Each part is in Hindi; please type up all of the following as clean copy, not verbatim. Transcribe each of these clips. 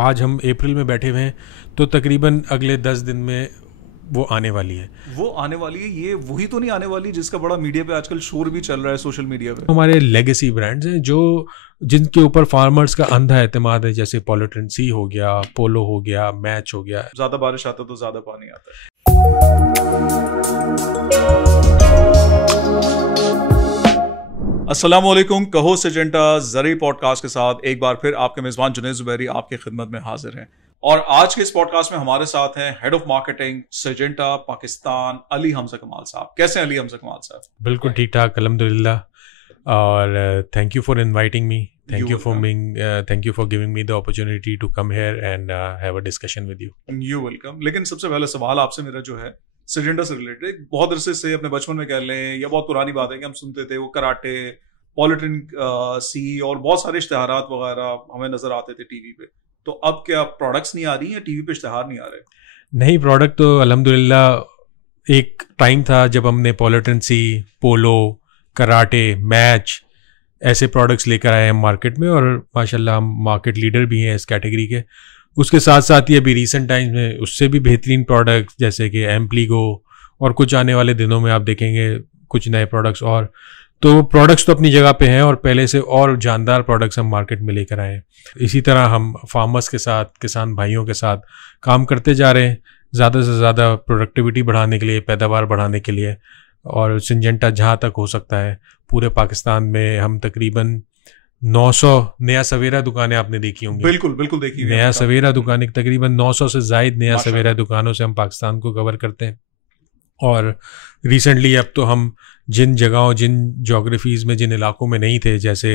आज हम अप्रैल में बैठे हुए हैं, तो तकरीबन अगले 10 दिन में वो आने वाली है। ये वही तो नहीं आने वाली जिसका बड़ा मीडिया पे आजकल शोर भी चल रहा है सोशल मीडिया पे। हमारे लेगेसी ब्रांड्स हैं जो जिनके ऊपर फार्मर्स का अंधा एतमाद है, जैसे पॉलिटन सी हो गया, पोलो हो गया, मैच हो गया। ज्यादा बारिश आता तो ज्यादा पानी आता है। अस्सलाम वालेकुम, कहो सिजेंटा ज़रूरी पॉडकास्ट के साथ एक बार फिर आपके मेज़बान जुनैद ज़ुबैरी आपकी खिदमत में हाजिर हैं। और आज के इस पॉडकास्ट में हमारे साथ हैं head of marketing Syngenta Pakistan, Ali Hamza कमाल साहब। कैसे हैं अली हमजा कमाल साहब? बिल्कुल ठीक ठाक, अल्हम्दुलिल्लाह। और thank you for inviting me, thank you for giving me the opportunity to come here and have a discussion with you welcome. लेकिन सबसे पहले सवाल आपसे मेरा जो है सिजेंटा से रिलेटेड, बहुत अरसे से अपने बचपन में कह लें या बहुत पुरानी बात है कि हम सुनते थे वो कराटे, पॉलिटन सी और बहुत सारे इश्तिहारात वगैरह हमें नजर आते थे टीवी पे। तो अब क्या प्रोडक्ट्स नहीं आ रही या टीवी पे इश्तिहार नहीं आ रहे? नहीं, प्रोडक्ट तो अल्हम्दुलिल्लाह एक टाइम था जब हमने पॉलिटन सी, पोलो, कराटे, मैच ऐसे प्रोडक्ट्स लेकर आए हैं मार्केट में, और माशाल्लाह हम मार्केट लीडर भी हैं इस कैटेगरी के। उसके साथ साथ ही अभी रिसेंट टाइम्स में उससे भी बेहतरीन प्रोडक्ट्स जैसे कि एम्प्लीगो, और कुछ आने वाले दिनों में आप देखेंगे कुछ नए प्रोडक्ट्स। और तो प्रोडक्ट्स तो अपनी जगह पे हैं और पहले से और जानदार प्रोडक्ट्स हम मार्केट में लेकर आए हैं। इसी तरह हम फार्मर्स के साथ, किसान भाइयों के साथ काम करते जा रहे हैं, ज़्यादा से ज़्यादा प्रोडक्टिविटी बढ़ाने के लिए, पैदावार बढ़ाने के लिए। और सिंजेंटा जहाँ तक हो सकता है पूरे पाकिस्तान में हम तकरीबन 900 नया सवेरा दुकानें आपने देखी होंगी। बिल्कुल बिल्कुल देखी हुई है। नया सवेरा दुकानें तकरीबन 900 से ज़ायद नया सवेरा दुकानों से हम पाकिस्तान को कवर करते हैं। और रिसेंटली अब तो हम जिन जगहों, जिन जोग्राफीज़ में, जिन इलाकों में नहीं थे, जैसे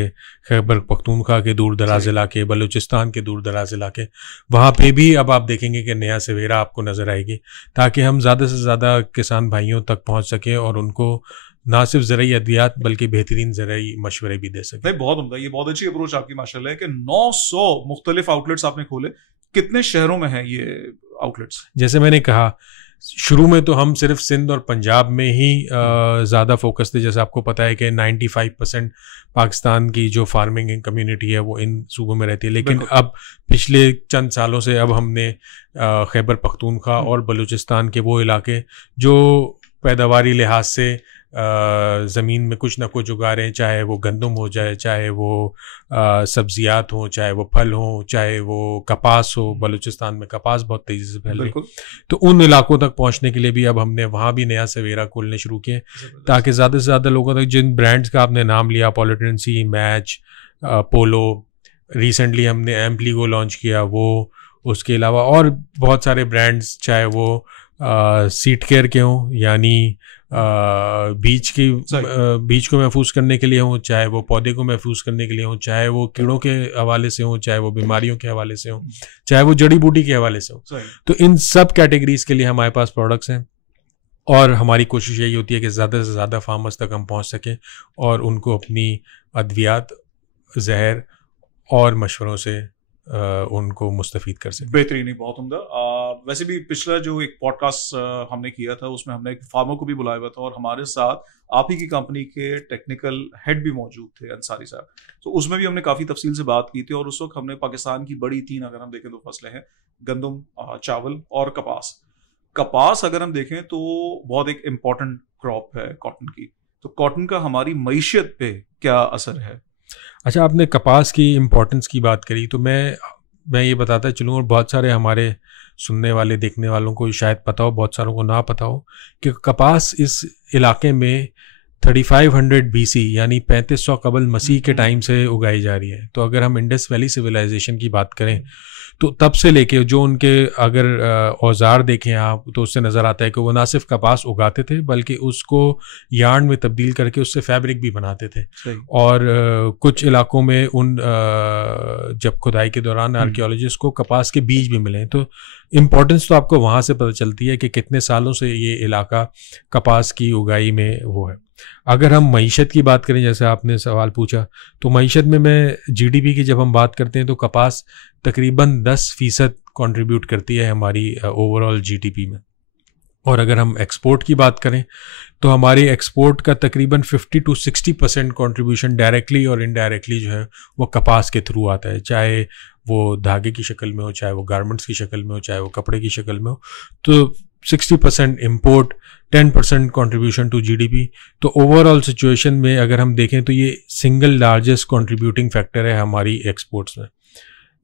खैबर पख्तूनख्वा के दूर दराज इलाके, बलूचिस्तान के दूर दराज इलाके, वहाँ पे भी अब आप देखेंगे कि नया सवेरा आपको नज़र आएगी, ताकि हम ज़्यादा से ज़्यादा किसान भाइयों तक पहुँच सकें और उनको ना सिर्फ ज़रूरी अद्वियात बल्कि बेहतरीन ज़रूरी मशवरे भी दे सकें। नहीं, बहुत उम्दा, ये बहुत अच्छी अप्रोच आपकी माशाल्लाह है कि 900 मुख्तलिफ आउटलेट्स आपने खोले। कितने शहरों में हैं ये आउटलेट्स? जैसे मैंने कहा, शुरू में तो हम सिर्फ सिंध और पंजाब में ही ज़्यादा फोकस थे। जैसे आपको पता है कि 95% पाकिस्तान की जो फार्मिंग कम्युनिटी है वो इन सूबों में रहती है, लेकिन अब पिछले चंद सालों से अब हमने खैबर पख्तूनख्वा और बलूचिस्तान के वो इलाके जो पैदावारी लिहाज से ज़मीन में कुछ ना कुछ उगा रहे हैं, चाहे वो गंदम हो जाए, चाहे वो सब्जियात हों, चाहे वो फल हों, चाहे वो कपास हो। बलूचिस्तान में कपास बहुत तेज़ी से फैल रही है, तो उन इलाकों तक पहुंचने के लिए भी अब हमने वहाँ भी नया सवेरा खोलने शुरू किए, ताकि ज़्यादा से ज़्यादा लोगों तक, जिन ब्रांड्स का आपने नाम लिया, पॉलिटन सी, मैच, पोलो, रिसेंटली हमने एम्प्लीगो लॉन्च किया, वो, उसके अलावा और बहुत सारे ब्रांड्स, चाहे वो सीड केयर के हों, यानी बीज को महफूज करने के लिए हों, चाहे वो पौधे को महफूज करने के लिए हों, चाहे वो कीड़ों के हवाले से हों, चाहे वो बीमारियों के हवाले से हों, चाहे वो जड़ी बूटी के हवाले से हों, तो इन सब कैटेगरीज के लिए हमारे पास प्रोडक्ट्स हैं। और हमारी कोशिश यही होती है कि ज़्यादा से ज़्यादा फार्मर्स तक हम पहुँच सकें और उनको अपनी अद्वियात, जहर और मशवरों से उनको मुस्तफ़ीद कर सकें। बेहतरीन ही, बहुत उम्दा। वैसे भी पिछला जो एक पॉडकास्ट हमने किया था उसमें हमने एक फार्मर को भी बुलाया हुआ था, और हमारे साथ आप ही की कंपनी के टेक्निकल हेड भी मौजूद थे, अंसारी साहब। तो उसमें भी हमने काफ़ी तफसील से बात की थी, और उस वक्त हमने पाकिस्तान की बड़ी 3, अगर हम देखें तो फसलें हैं, गंदम, चावल और कपास। कपास अगर हम देखें तो बहुत एक इम्पॉर्टेंट क्रॉप है कॉटन की, तो कॉटन का हमारी मईशत पे क्या असर है? अच्छा, आपने कपास की इम्पोर्टेंस की बात करी, तो मैं ये बताता चलूँ, और बहुत सारे हमारे सुनने वाले, देखने वालों को शायद पता हो, बहुत सारों को ना पता हो, कि कपास इस इलाके में 3500 BC यानी 3500 कबल मसीह के टाइम से उगाई जा रही है। तो अगर हम इंडस वैली सिविलाइजेशन की बात करें तो तब से लेके जो उनके अगर औजार देखें आप, तो उससे नज़र आता है कि वो ना सिर्फ कपास उगाते थे बल्कि उसको यार्न में तब्दील करके उससे फैब्रिक भी बनाते थे। और कुछ इलाकों में जब खुदाई के दौरान आर्कियोलॉजिस्ट को कपास के बीज भी मिले, तो इम्पोर्टेंस तो आपको वहाँ से पता चलती है कि कितने सालों से ये इलाका कपास की उगाई में वो है। अगर हम मईशत की बात करें, जैसे आपने सवाल पूछा, तो मईशत में मैं GDP की जब हम बात करते हैं तो कपास तकरीबन 10% कंट्रीब्यूट करती है हमारी ओवरऑल GDP में। और अगर हम एक्सपोर्ट की बात करें तो हमारे एक्सपोर्ट का तकरीबन 50 to 60% कंट्रीब्यूशन डायरेक्टली और इनडायरेक्टली जो है वो कपास के थ्रू आता है, चाहे वो धागे की शक्ल में हो, चाहे वो गारमेंट्स की शक्ल में हो, चाहे वो कपड़े की शक्ल में हो, तो 60% इम्पोर्ट, 10% कंट्रीब्यूशन टू जीडीपी। तो ओवरऑल सिचुएशन में अगर हम देखें तो ये सिंगल लार्जेस्ट कंट्रीब्यूटिंग फैक्टर है हमारी एक्सपोर्ट्स में।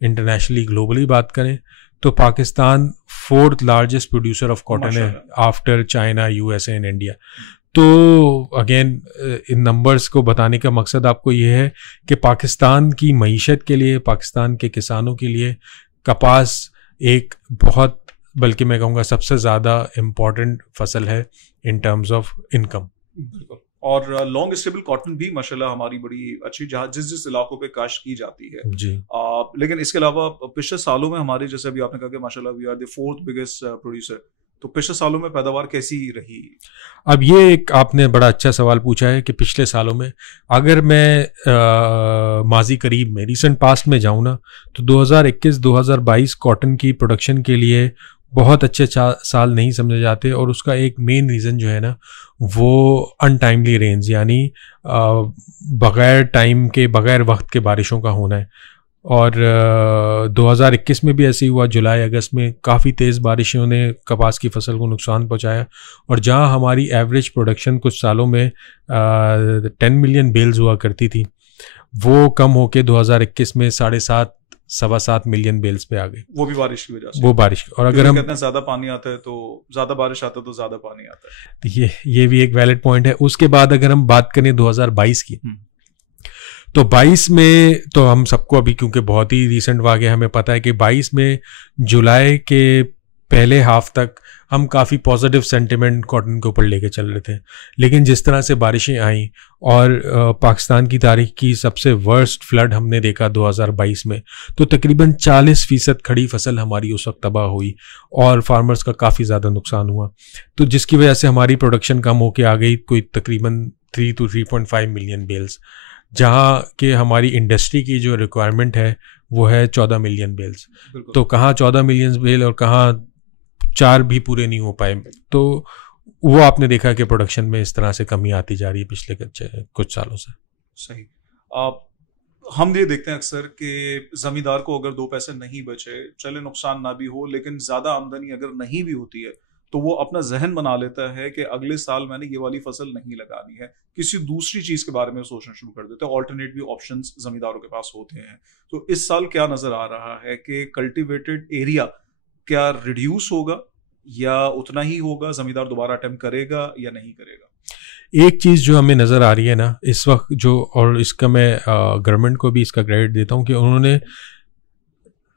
इंटरनेशनली ग्लोबली बात करें तो Pakistan 4th largest producer of cotton है after China, USA and India. तो अगेन इन नंबर्स को बताने का मकसद आपको ये है कि पाकिस्तान की मईशत के लिए, पाकिस्तान के किसानों के लिए कपास एक बहुत, बल्कि मैं कहूँगा सबसे ज़्यादा इम्पॉर्टेंट फसल है इन टर्म्स ऑफ इनकम। और लॉन्ग स्टेबल कॉटन भी माशाल्लाह हमारी बड़ी अच्छी, जहाँ जिस इलाकों पे काश्त की जाती है जी। लेकिन इसके अलावा पिछले सालों में हमारे, जैसे अभी आपने कहा कि माशाल्लाह we are the 4th biggest producer, तो पिछले सालों में पैदावार कैसी रही? अब ये एक आपने बड़ा अच्छा सवाल पूछा है कि पिछले सालों में, अगर मैं माजी करीब में, रिसेंट पास्ट में जाऊँ ना, तो 2021-2022 कॉटन की प्रोडक्शन के लिए बहुत अच्छे साल नहीं समझे जाते। और उसका एक मेन रीज़न जो है ना, वो अनटाइमली रेंज, यानी बग़ैर टाइम के, बग़ैर वक्त के बारिशों का होना है। और 2021 में भी ऐसे ही हुआ। जुलाई अगस्त में काफ़ी तेज़ बारिशों ने कपास की फसल को नुकसान पहुंचाया। और जहां हमारी एवरेज प्रोडक्शन कुछ सालों में 10 मिलियन बेल्स हुआ करती थी, वो कम होके 2021 में 7.5-7.25 मिलियन बेल्स पे आ गई। वो भी बारिश की वजह से। वो बारिश। और अगर हम कहते हैं ज़्यादा पानी आता है तो ज़्यादा बारिश आता है तो ज़्यादा पानी आता है, ये भी एक वैलिड पॉइंट है। उसके बाद अगर हम बात करें 2022 की, तो 22 में तो हम सबको अभी, क्योंकि बहुत ही रिसेंट वाक़या, हमें पता है कि 22 में जुलाई के पहले हाफ तक हम काफ़ी पॉजिटिव सेंटिमेंट कॉटन के ऊपर लेके चल रहे थे। लेकिन जिस तरह से बारिशें आईं और पाकिस्तान की तारीख की सबसे वर्स्ट फ्लड हमने देखा 2022 में, तो तकरीबन 40% खड़ी फसल हमारी उस वक्त तबाह हुई और फार्मर्स का काफ़ी ज़्यादा नुकसान हुआ। तो जिसकी वजह से हमारी प्रोडक्शन कम होके आ गई कोई तकरीबन 3 to 3.5 मिलियन बेल्स, जहाँ के हमारी इंडस्ट्री की जो रिक्वायरमेंट है वो है 14 मिलियन बेल्स। तो कहाँ 14 मिलियन बेल और कहाँ 4 भी पूरे नहीं हो पाए। तो वो आपने देखा कि प्रोडक्शन में इस तरह से कमी आती जा रही है पिछले कुछ सालों से। सही। हम ये देखते हैं अक्सर कि जमींदार को अगर 2 पैसे नहीं बचे, चले नुकसान ना भी हो, लेकिन ज्यादा आमदनी अगर नहीं भी होती है तो वो अपना जहन बना लेता है कि अगले साल मैंने ये वाली फसल नहीं लगानी है, किसी दूसरी चीज के बारे में सोचना शुरू कर देते हैं। ऑल्टरनेटिव ऑप्शंस जमींदारों के पास होते हैं। तो इस साल क्या नजर आ रहा है कि कल्टिवेटेड एरिया क्या रिड्यूस होगा या उतना ही होगा? जमींदार दोबारा अटेम्प्ट करेगा या नहीं करेगा? एक चीज़ जो हमें नज़र आ रही है ना इस वक्त, जो, और इसका मैं गवर्नमेंट को भी इसका क्रेडिट देता हूँ कि उन्होंने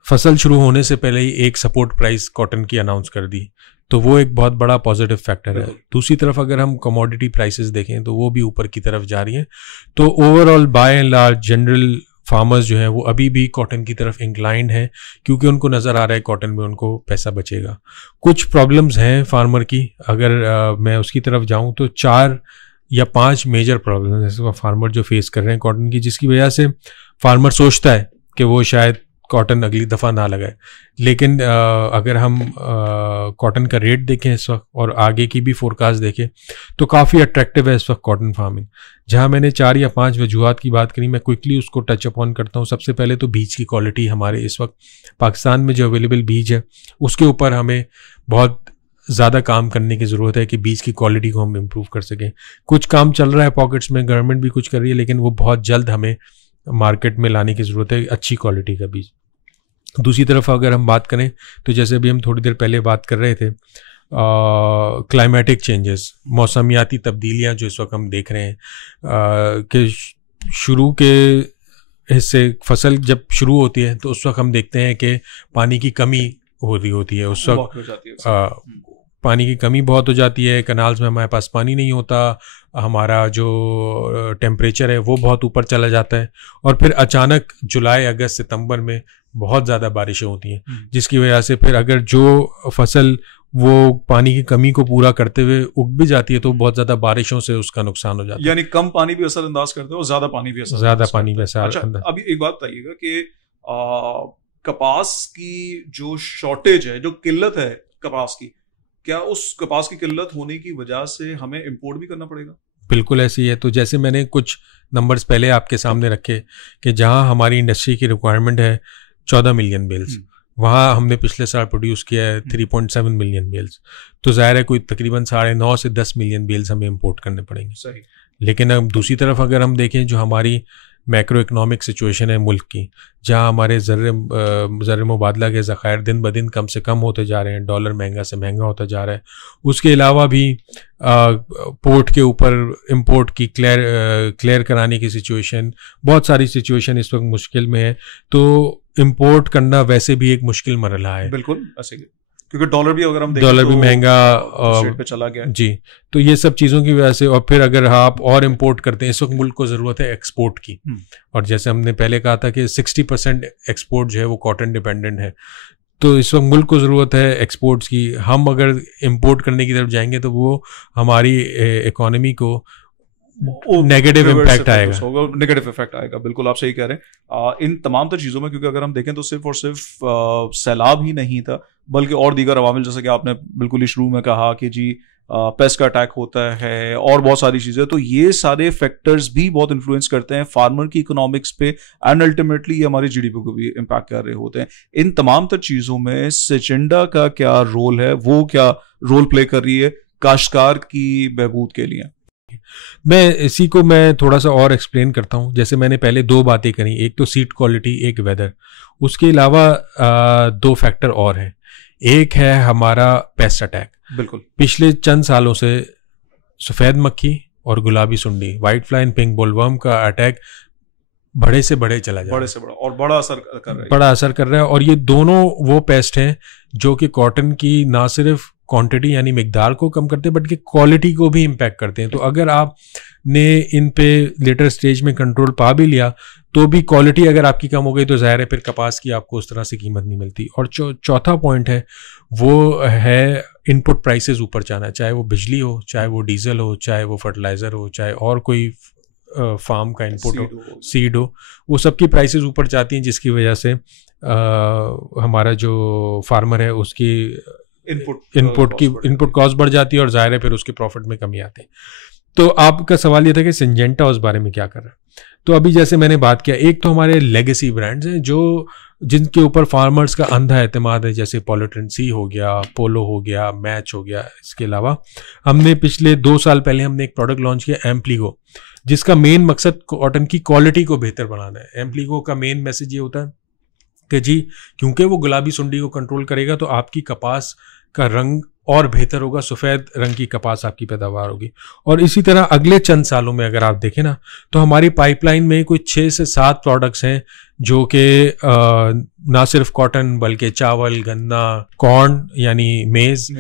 फसल शुरू होने से पहले ही एक सपोर्ट प्राइस कॉटन की अनाउंस कर दी। तो वो एक बहुत बड़ा पॉजिटिव फैक्टर है। दूसरी तरफ अगर हम कमोडिटी प्राइसेस देखें तो वो भी ऊपर की तरफ जा रही हैं। तो overall by and large general farmers जो हैं वो अभी भी कॉटन की तरफ इंक्लाइंड हैं, क्योंकि उनको नज़र आ रहा है कॉटन में उनको पैसा बचेगा। कुछ प्रॉब्लम्स हैं फार्मर की, अगर मैं उसकी तरफ जाऊं तो 4 या 5 मेजर प्रॉब्लम है फार्मर जो फेस कर रहे हैं कॉटन की, जिसकी वजह से फार्मर सोचता है कि वो शायद कॉटन अगली दफ़ा ना लगाए। लेकिन अगर हम कॉटन का रेट देखें इस वक्त और आगे की भी फोरकास्ट देखें तो काफ़ी अट्रैक्टिव है इस वक्त कॉटन फार्मिंग। जहां मैंने 4 या 5 वजूहात की बात करी, मैं क्विकली उसको टच अपॉन करता हूं। सबसे पहले तो बीज की क्वालिटी, हमारे इस वक्त पाकिस्तान में जो अवेलेबल बीज है उसके ऊपर हमें बहुत ज़्यादा काम करने की ज़रूरत है कि बीज की क्वालिटी को हम इम्प्रूव कर सकें। कुछ काम चल रहा है पॉकेट्स में, गवर्नमेंट भी कुछ कर रही है, लेकिन वो बहुत जल्द हमें मार्केट में लाने की ज़रूरत है अच्छी क्वालिटी का बीज। दूसरी तरफ अगर हम बात करें तो जैसे अभी हम थोड़ी देर पहले बात कर रहे थे, क्लाइमेटिक चेंजेस, मौसमियाती तब्दीलियां जो इस वक्त हम देख रहे हैं कि शुरू के हिस्से फसल जब शुरू होती है तो उस वक्त हम देखते हैं कि पानी की कमी हो रही होती है। उस वक्त पानी की कमी बहुत हो जाती है, कनाल्स में हमारे पास पानी नहीं होता, हमारा जो टेम्परेचर है वो बहुत ऊपर चला जाता है और फिर अचानक जुलाई अगस्त सितंबर में बहुत ज़्यादा बारिशें होती हैं, जिसकी वजह से फिर अगर जो फसल वो पानी की कमी को पूरा करते हुए उग भी जाती है तो बहुत ज़्यादा बारिशों से उसका नुकसान हो जाता है। यानी कम पानी भी असरअंदाज करते हैं और ज़्यादा पानी भी असरअंदाज। अच्छा, अभी एक बात बताइएगा कि कपास की जो शॉर्टेज है, जो किल्लत है कपास की, क्या उस कपास की किल्लत होने की वजह से हमें इंपोर्ट भी करना पड़ेगा? बिल्कुल ऐसी है। तो जैसे मैंने कुछ नंबर्स पहले आपके सामने रखे कि जहां हमारी इंडस्ट्री की रिक्वायरमेंट है 14 मिलियन बेल्स, वहाँ हमने पिछले साल प्रोड्यूस किया है 3.7 मिलियन बेल्स। तो ज़ाहिर है कोई तकरीबन 9.5 से 10 मिलियन बेल्स हमें इंपोर्ट करने पड़ेंगे। सही। लेकिन अब दूसरी तरफ अगर हम देखें जो हमारी मैक्रो इकोनॉमिक सिचुएशन है मुल्क की, जहाँ हमारे ज़र मुबादला के ज़खायर दिन ब दिन कम से कम होते जा रहे हैं, डॉलर महंगा से महंगा होता जा रहा है, उसके अलावा भी पोर्ट के ऊपर इंपोर्ट की क्लियर कराने की सिचुएशन, बहुत सारी सिचुएशन इस वक्त मुश्किल में है। तो इंपोर्ट करना वैसे भी एक मुश्किल मरहला है। बिल्कुल ऐसे, क्योंकि डॉलर भी अगर हम देखें डॉलर भी महंगा पे चला गया जी। तो ये सब चीज़ों की वजह से, और फिर अगर आप और इंपोर्ट करते हैं, इस वक्त मुल्क को ज़रूरत है एक्सपोर्ट की, और जैसे हमने पहले कहा था कि 60% एक्सपोर्ट जो है वो कॉटन डिपेंडेंट है, तो इस वक्त मुल्क को ज़रूरत है एक्सपोर्ट्स की। हम अगर इंपोर्ट करने की तरफ जाएंगे तो वो हमारी इकोनॉमी को नेगेटिव इम्पैक्ट आएगा, नेगेटिव इफेक्ट आएगा। बिल्कुल आप सही कह रहे हैं इन तमाम तर चीज़ों में, क्योंकि अगर हम देखें तो सिर्फ और सिर्फ सैलाब ही नहीं था, बल्कि और दीगर अवामिल, जैसे कि आपने बिल्कुल ही शुरू में कहा कि जी पेस्ट का अटैक होता है और बहुत सारी चीज़ें, तो ये सारे फैक्टर्स भी बहुत इन्फ्लुएंस करते हैं फार्मर की इकोनॉमिक्स पे, एंड अल्टीमेटली ये हमारी जीडीपी को भी इम्पैक्ट कर रहे होते हैं। इन तमाम तर चीज़ों में सिचेंडा का क्या रोल है, वो क्या रोल प्ले कर रही है काश्तकार की बहबूद के लिए? मैं इसी को मैं थोड़ा सा और एक्सप्लेन करता हूँ। जैसे मैंने पहले 2 बातें करी, एक तो सीड क्वालिटी, एक वेदर। उसके अलावा 2 फैक्टर और हैं। एक है हमारा पेस्ट अटैक। बिल्कुल, पिछले चंद सालों से सफ़ेद मक्खी और गुलाबी सुंडी, white fly and pink bollworm का अटैक बड़े से बड़े चला जा रहा है, बड़े से बड़ा, और बड़ा असर कर रहा है, बड़ा असर कर रहा है। और ये दोनों वो पेस्ट हैं जो कि कॉटन की ना सिर्फ क्वांटिटी यानी मिकदार को कम करते हैं, बल्कि क्वालिटी को भी इम्पैक्ट करते हैं। तो अगर आपने इन पे लेटर स्टेज में कंट्रोल पा भी लिया, तो भी क्वालिटी अगर आपकी कम हो गई तो ज़ाहिर है फिर कपास की आपको उस तरह से कीमत नहीं मिलती। और चौथा पॉइंट है वो है इनपुट प्राइसेस ऊपर जाना, चाहे वो बिजली हो, चाहे वो डीजल हो, चाहे वो फर्टिलाइज़र हो, चाहे और कोई फार्म का इनपुट हो, सीड हो, वो सबकी प्राइसेस ऊपर जाती हैं, जिसकी वजह से हमारा जो फार्मर है उसकी इनपुट कॉस्ट बढ़ जाती है, और ज़ाहिर है फिर उसके प्रॉफिट में कमी आती है। तो आपका सवाल ये था कि सिंजेंटा उस बारे में क्या कर रहा है। तो अभी जैसे मैंने बात किया, एक तो हमारे लेगेसी ब्रांड्स हैं जो जिनके ऊपर फार्मर्स का अंधा एतमाद है, जैसे पॉलिट्रेंसी हो गया, पोलो हो गया, मैच हो गया। इसके अलावा हमने पिछले 2 साल पहले हमने एक प्रोडक्ट लॉन्च किया एम्प्लीगो, जिसका मेन मकसद कॉटन की क्वालिटी को बेहतर बनाना है। एम्प्लीगो का मेन मैसेज ये होता है कि जी क्योंकि वो गुलाबी सुंडी को कंट्रोल करेगा तो आपकी कपास का रंग और बेहतर होगा, सफ़ेद रंग की कपास आपकी पैदावार होगी। और इसी तरह अगले चंद सालों में अगर आप देखें ना, तो हमारी पाइपलाइन में कोई 6 से 7 प्रोडक्ट्स हैं जो कि ना सिर्फ कॉटन बल्कि चावल, गन्ना, कॉर्न यानी मेज़,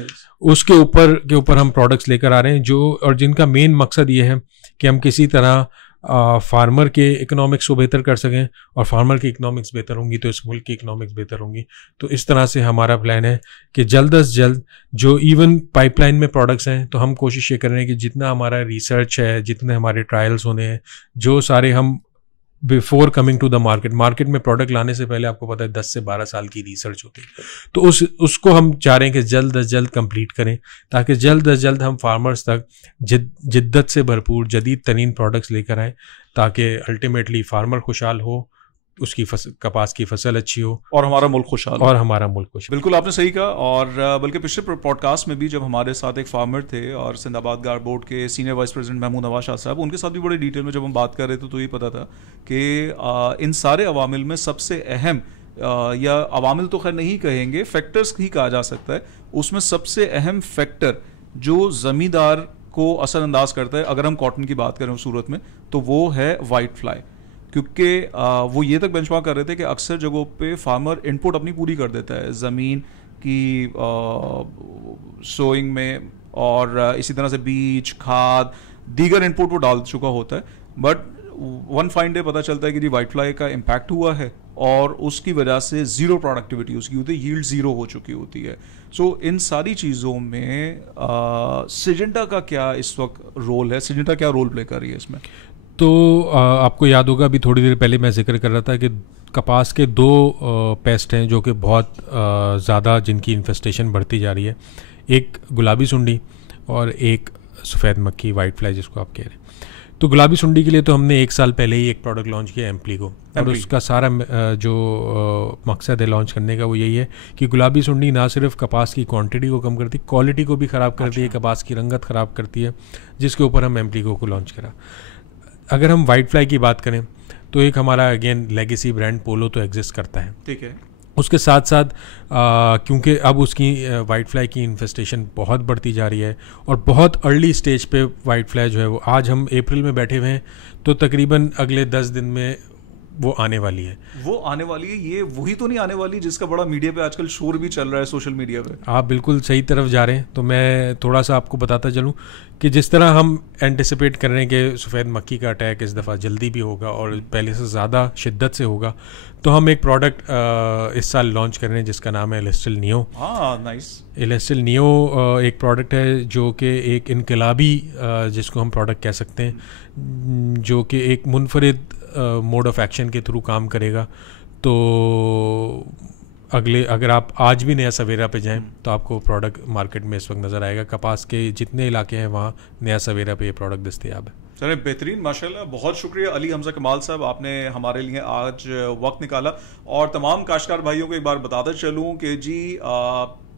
उसके ऊपर हम प्रोडक्ट्स लेकर आ रहे हैं, जो और जिनका मेन मकसद ये है कि हम किसी तरह फार्मर के इकोनॉमिक्स को बेहतर कर सकें, और फार्मर की इकोनॉमिक्स बेहतर होंगी तो इस मुल्क की इकोनॉमिक्स बेहतर होंगी। तो इस तरह से हमारा प्लान है कि जल्द अज जल्द जो इवन पाइपलाइन में प्रोडक्ट्स हैं, तो हम कोशिश ये कर रहे हैं कि जितना हमारा रिसर्च है, जितने हमारे ट्रायल्स होने हैं, जो सारे हम before coming to the market में प्रोडक्ट लाने से पहले आपको पता है 10 से 12 साल की रिसर्च होती है, तो उसको हम चाह रहे हैं कि जल्द अज जल्द कंप्लीट करें, ताकि जल्द अज जल्द हम फार्मर्स तक जिद्दत से भरपूर जदीद तरीन प्रोडक्ट्स लेकर आएँ, ताकि अल्टीमेटली फार्मर खुशहाल हो, उसकी कपास की फसल अच्छी हो, और हमारा मुल्क खुशहाल। बिल्कुल आपने सही कहा। और बल्कि पिछले पॉडकास्ट में भी जब हमारे साथ एक फार्मर थे और सिंधाबाद गार बोर्ड के senior vice president Mahmood Nawaz Shah साहब, उनके साथ भी बड़े डिटेल में जब हम बात कर रहे थे तो ये पता था कि इन सारे अवामिल में सबसे अहम, या अवामिल तो खैर नहीं कहेंगे, फैक्टर्स ही कहा जा सकता है, उसमें सबसे अहम फैक्टर जो ज़मींदार को असरअंदाज करता है, अगर हम कॉटन की बात करें उस सूरत में, तो वो है वाइट फ्लाई। क्योंकि वो ये तक बेंचमार्क कर रहे थे कि अक्सर जगहों पे फार्मर इनपुट अपनी पूरी कर देता है ज़मीन की सोइंग में, और इसी तरह से बीज, खाद, दीगर इनपुट वो डाल चुका होता है, बट वन फाइन डे पता चलता है कि जी वाइट फ्लाई का इम्पैक्ट हुआ है, और उसकी वजह से ज़ीरो प्रोडक्टिविटी उसकी होती है, यील्ड ज़ीरो हो चुकी होती है। सो इन सारी चीज़ों में सिजेंटा का क्या इस वक्त रोल है, सिजेंटा क्या रोल प्ले कर रही है इसमें? तो आपको याद होगा अभी थोड़ी देर पहले मैं जिक्र कर रहा था कि कपास के 2 पेस्ट हैं जो कि बहुत ज़्यादा जिनकी इन्फेस्टेशन बढ़ती जा रही है, एक गुलाबी सुंडी और एक सफ़ेद मक्खी, वाइट फ्लाई जिसको आप कह रहे हैं। तो गुलाबी सुंडी के लिए तो हमने 1 साल पहले ही एक प्रोडक्ट लॉन्च किया एम्पली को, और उसका सारा जो मकसद है लॉन्च करने का वो यही है कि गुलाबी सुंडी ना सिर्फ कपास की क्वांटिटी को कम करती, क्वालिटी को भी ख़राब करती है, कपास की रंगत ख़राब करती है, जिसके ऊपर हम एम्पली को लॉन्च करा। अगर हम वाइट फ्लाई की बात करें तो एक हमारा अगेन लेगेसी ब्रांड पोलो तो एग्जिस्ट करता है, ठीक है। उसके साथ साथ क्योंकि अब उसकी वाइट फ्लाई की इन्फेस्टेशन बहुत बढ़ती जा रही है और बहुत अर्ली स्टेज पे वाइट फ्लाई जो है वो, आज हम अप्रैल में बैठे हुए हैं तो तकरीबन अगले 10 दिन में वो आने वाली है। वो आने वाली है, ये वही तो नहीं आने वाली जिसका बड़ा मीडिया पे आजकल शोर भी चल रहा है सोशल मीडिया पे? आप बिल्कुल सही तरफ जा रहे हैं। तो मैं थोड़ा सा आपको बताता चलूं कि जिस तरह हम एंटिसिपेट कर रहे हैं कि सफ़ेद मक्खी का अटैक इस दफ़ा जल्दी भी होगा और पहले से ज़्यादा शिद्दत से होगा, तो हम एक प्रोडक्ट इस साल लॉन्च कर रहे हैं जिसका नाम है एलेस्टिल नियो। नाइस। एलेस्टिल नियो एक प्रोडक्ट है जो कि एक इनकलाबी जिसको हम प्रोडक्ट कह सकते हैं, जो कि एक मुनफरिद मोड ऑफ एक्शन के थ्रू काम करेगा। तो अगर आप आज भी नया सवेरा पे जाएं तो आपको प्रोडक्ट मार्केट में इस वक्त नज़र आएगा। कपास के जितने इलाके हैं वहाँ नया सवेरा पे ये प्रोडक्ट दस्तयाब है। चलिए, बेहतरीन, माशाल्लाह, बहुत शुक्रिया अली हमजा कमाल साहब, आपने हमारे लिए आज वक्त निकाला। और तमाम काश्तकार भाइयों को एक बार बताता चलूँ कि जी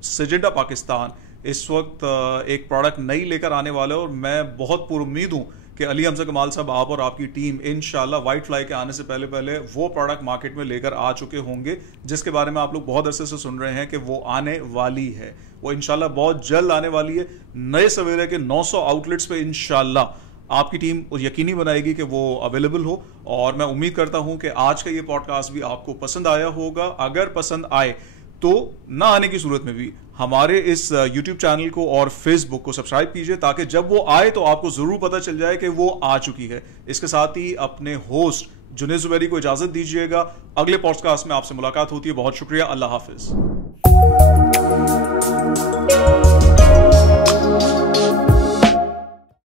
सिजेंटा पाकिस्तान इस वक्त एक प्रोडक्ट नई लेकर आने वाला है और मैं बहुत पुरुम्मीद हूँ कि अली हमजा कमाल साहब, आप और आपकी टीम इंशाल्लाह वाइट फ्लाई के आने से पहले पहले वो प्रोडक्ट मार्केट में लेकर आ चुके होंगे जिसके बारे में आप लोग बहुत अरसे से सुन रहे हैं कि वो आने वाली है। वो इंशाल्लाह बहुत जल्द आने वाली है। नए सवेरे के 900 आउटलेट्स पे इंशाल्लाह आपकी टीम यकीनी बनाएगी कि वो अवेलेबल हो। और मैं उम्मीद करता हूं कि आज का ये पॉडकास्ट भी आपको पसंद आया होगा। अगर पसंद आए तो ना आने की सूरत में भी हमारे इस YouTube चैनल को और Facebook को सब्सक्राइब कीजिए ताकि जब वो आए तो आपको जरूर पता चल जाए कि वो आ चुकी है। इसके साथ ही अपने होस्ट जुनेद जुबैरी को इजाजत दीजिएगा। अगले पॉडकास्ट में आपसे मुलाकात होती है। बहुत शुक्रिया। अल्लाह हाफिज।